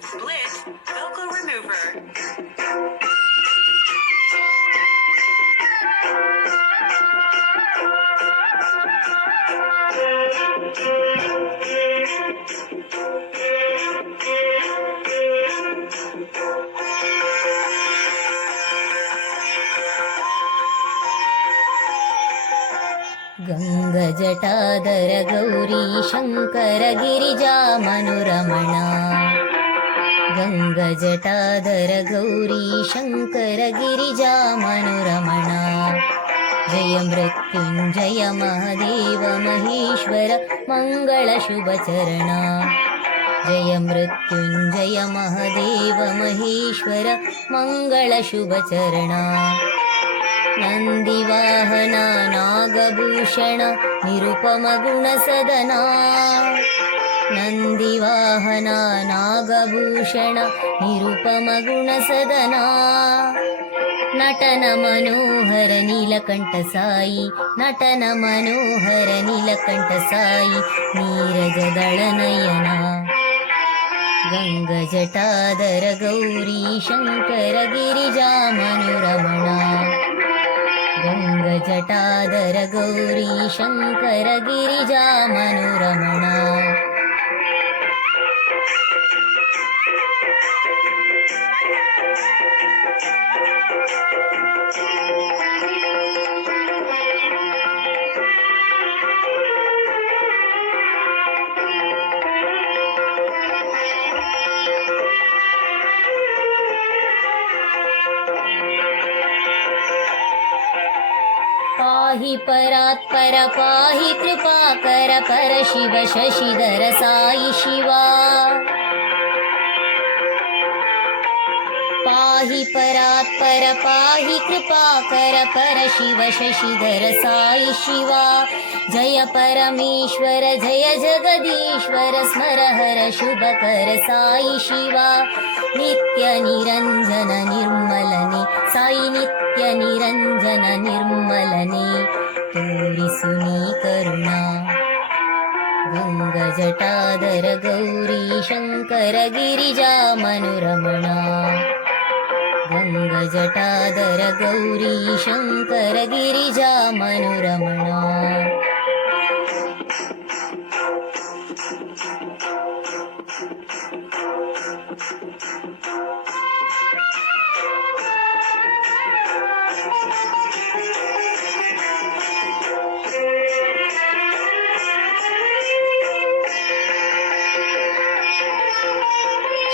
Split Velcro Remover. गङ्गजटादर गौरी शङ्कर गिरिजा मनुरमण गङ्गजटादर गौरी शङ्कर गिरिजा मनुरमण जय महादेव महेश्वर मङ्गलशुभचरण जय मृत्युञ्जय महादेव महेश्वर मङ्गलशुभचरण नन्दिवाहना नागभूषण निरुपमगुणसदना नन्दिवाहना नागभूषण निरुपमगुणसदना नटन मनोहर नीलकण्ठ साई। नटन मनोहर नीलकण्ठ साई। नीरजदळनयना गङ्गजटादर गौरी शङ्कर गिरिजा मनुरमणा गङ्गजटादर गौरी शङ्कर गिरिजा मनुरमणा पाहि परात्पर पाहि कृपाकर शिव शशिधर साई शिवा। पाहि परात्पर पाहि कृपाकर पर शिव शशिधर साई शिवा। जय परमेश्वर जय जगदीश्वर स्मर हर शुभकर साई शिवा। नित्य निरञ्जन निर्मलने साई नित्य निरञ्जन निर्मलने तोरिसुनी करुणा गङ्गजटादर गौरी शङ्कर मनुरमणा गङ्गजटादर गौरी शङ्कर गिरिजा मनुरमणा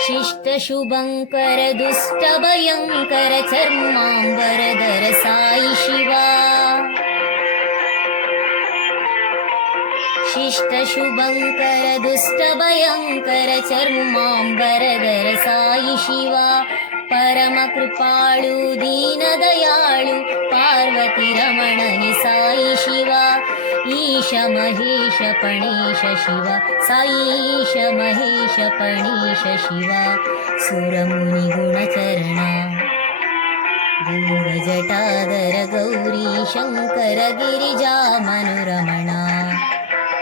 शिष्टशुभङ्कर दुष्टभयङ्कर चर्माम्बरधर साई शिवा। शिष्टशुभङ्कर दुष्टभयङ्कर चर्माम्बरधर साई शिवा। परमकृपाळु दीनदयाळु ईश महेश पणेश शिव साईश महेश पणेश शिवा। सुरमुनिगुणचरणा गङ्गजटादर गौरी शङ्कर गिरिजा मनुरमणा।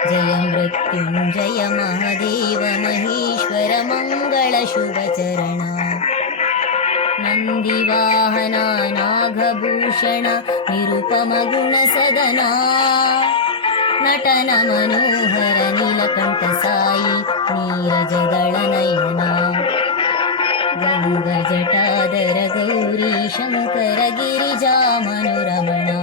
जय मृत्युञ्जय महादेव महेश्वर मङ्गलशुभचरणा नन्दिवाहना नागभूषण निरुपमगुणसदना नटन मनोहर नीलकण्ठ साई नीरजदळनयना गङ्गजटादर गौरी शङ्कर गिरिजा मनुरमणा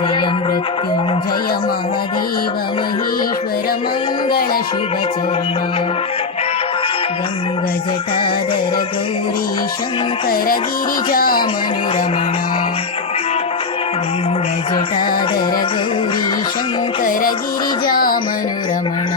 जय मृत्युञ्जय महादेव महेश्वर मङ्गलशुभचरणा गङ्गजटादर गौरी शङ्कर गिरिजा मनुरमणा गङ्गजटादर गौरी ಗಿರಿಜಾಮನು ರಮಣ